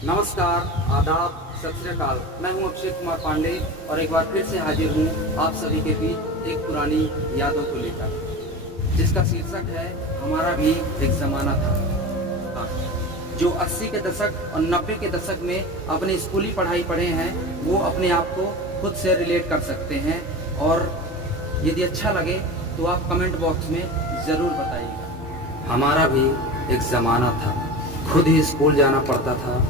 नमस्कार, आदाब, सत श्री अकाल। मैं हूं अक्षय कुमार पांडे और एक बार फिर से हाजिर हूं आप सभी के बीच एक पुरानी यादों को लेकर, जिसका शीर्षक है हमारा भी एक ज़माना था। जो 80 के दशक और 90 के दशक में अपनी स्कूली पढ़ाई पढ़े हैं वो अपने आप को खुद से रिलेट कर सकते हैं, और यदि अच्छा लगे तो आप कमेंट बॉक्स में ज़रूर बताइएगा। हमारा भी एक ज़माना था, खुद ही स्कूल जाना पड़ता था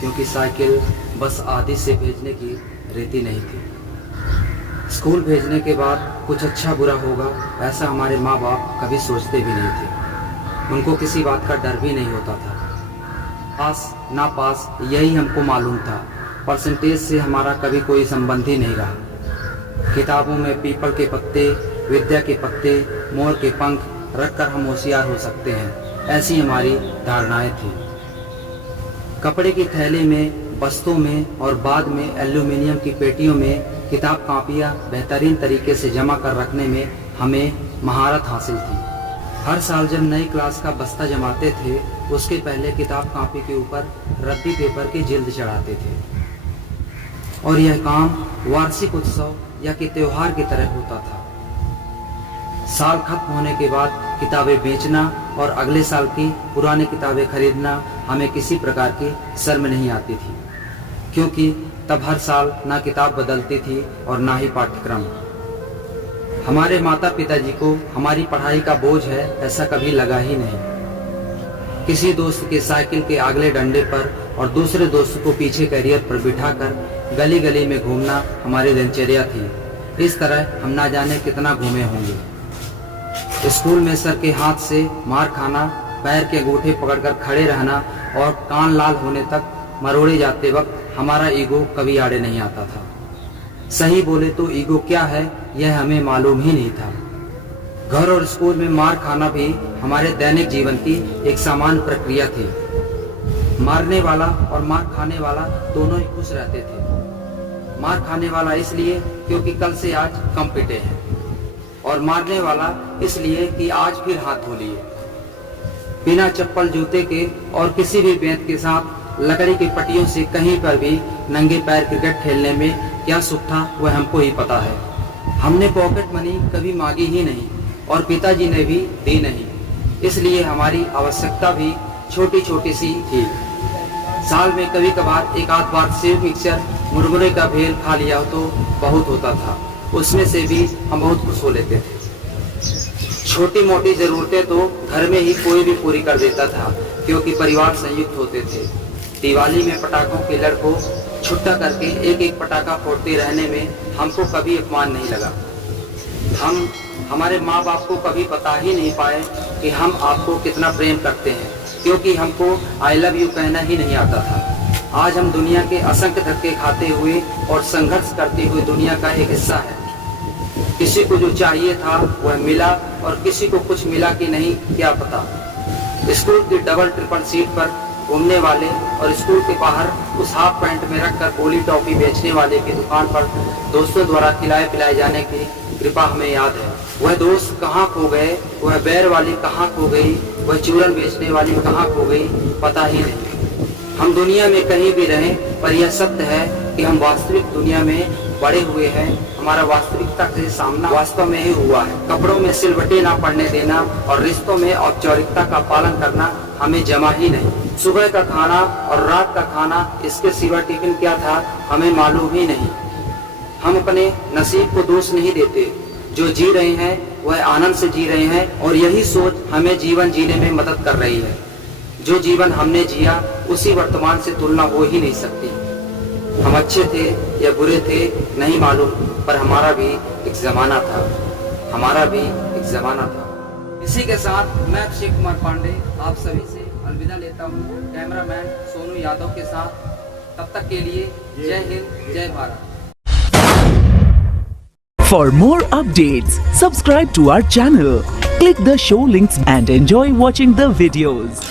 क्योंकि साइकिल बस आदि से भेजने की रीति नहीं थी। स्कूल भेजने के बाद कुछ अच्छा बुरा होगा ऐसा हमारे माँ बाप कभी सोचते भी नहीं थे। उनको किसी बात का डर भी नहीं होता था। पास ना पास यही हमको मालूम था। परसेंटेज से हमारा कभी कोई संबंध ही नहीं रहा। किताबों में पीपल के पत्ते, विद्या के पत्ते, मोर के पंख रखकर हम होशियार हो सकते हैं, ऐसी हमारी धारणाएं थी। कपड़े की थैले में, बस्तों में और बाद में एल्यूमिनियम की पेटियों में किताब कापियाँ बेहतरीन तरीके से जमा कर रखने में हमें महारत हासिल थी। हर साल जब नई क्लास का बस्ता जमाते थे उसके पहले किताब कापी के ऊपर रद्दी पेपर की जिल्द चढ़ाते थे, और यह काम वार्षिक उत्सव या कि त्योहार की तरह होता था। साल खत्म होने के बाद किताबें बेचना और अगले साल की पुरानी किताबें खरीदना हमें किसी प्रकार की शर्म नहीं आती थी, क्योंकि तब हर साल ना किताब बदलती थी और ना ही पाठ्यक्रम। हमारे माता पिताजी को हमारी पढ़ाई का बोझ है ऐसा कभी लगा ही नहीं। किसी दोस्त के साइकिल के अगले डंडे पर और दूसरे दोस्त को पीछे कैरियर पर बिठाकर गली गली में घूमना हमारी दिनचर्या थी। इस तरह हम ना जाने कितना घूमे होंगे। स्कूल में सर के हाथ से मार खाना, पैर के अंगूठे पकड़कर खड़े रहना और कान लाल होने तक मरोड़े जाते वक्त हमारा ईगो कभी आड़े नहीं आता था। सही बोले तो ईगो क्या है यह हमें मालूम ही नहीं था। घर और स्कूल में मार खाना भी हमारे दैनिक जीवन की एक सामान्य प्रक्रिया थी। मारने वाला और मार खाने वाला दोनों ही खुश रहते थे। मार खाने वाला इसलिए क्योंकि कल से आज कम पिटे हैं, और मारने वाला इसलिए कि आज फिर हाथ धो लिए। बिना चप्पल जूते के और किसी भी बेंत के साथ लकड़ी की पट्टियों से कहीं पर भी नंगे पैर क्रिकेट खेलने में क्या सुख था वह हमको ही पता है। हमने पॉकेट मनी कभी मांगी ही नहीं और पिताजी ने भी दी नहीं, इसलिए हमारी आवश्यकता भी छोटी छोटी सी थी। साल में कभी कभार एक आध बार सेव मिक्सचर मुरमुरे का भेल खा लिया तो बहुत होता था, उसमें से भी हम बहुत खुश हो लेते थे। छोटी मोटी जरूरतें तो घर में ही कोई भी पूरी कर देता था, क्योंकि परिवार संयुक्त होते थे। दिवाली में पटाखों के लड़ को छुट्टा करके एक एक पटाखा फोड़ते रहने में हमको कभी अपमान नहीं लगा। हम हमारे माँ बाप को कभी बता ही नहीं पाए कि हम आपको कितना प्रेम करते हैं, क्योंकि हमको आई लव यू कहना ही नहीं आता था। आज हम दुनिया के असंख्य धक्के खाते हुए और संघर्ष करते हुए दुनिया का एक हिस्सा है। किसी को जो चाहिए था वह मिला और किसी को कुछ मिला कि नहीं क्या पता। स्कूल की डबल ट्रिपल सीट पर घूमने वाले और स्कूल के बाहर उस हाफ पैंट में रखकर गोली टॉफी बेचने वाले की दुकान पर दोस्तों द्वारा खिलाए पिलाए जाने की कृपा हमें याद है। वह दोस्त कहाँ खो गए, वह बैर वाली कहाँ खो गई, वह चूरन बेचने वाली कहाँ खो गई, पता ही नहीं। हम दुनिया में कहीं भी रहें, पर यह सत्य है कि हम वास्तविक दुनिया में बड़े हुए हैं। हमारा वास्तविकता से सामना वास्तव में ही हुआ है। कपड़ों में सिलवटें ना पड़ने देना और रिश्तों में औपचारिकता का पालन करना हमें जमा ही नहीं। सुबह का खाना और रात का खाना, इसके सिवा टिफिन क्या था हमें मालूम ही नहीं। हम अपने नसीब को दोष नहीं देते, जो जी रहे हैं वह आनंद से जी रहे हैं, और यही सोच हमें जीवन जीने में मदद कर रही है। जो जीवन हमने जिया उसी वर्तमान से तुलना हो ही नहीं सकती। हम अच्छे थे या बुरे थे नहीं मालूम, पर हमारा भी एक जमाना था, हमारा भी एक जमाना था। इसी के साथ मैं अक्षय कुमार पांडे आप सभी से अलविदा लेता हूँ, कैमरामैन सोनू यादव के साथ। तब तक के लिए जय हिंद, जय Bharat. For more updates, subscribe to our channel, click the show links and enjoy watching the videos.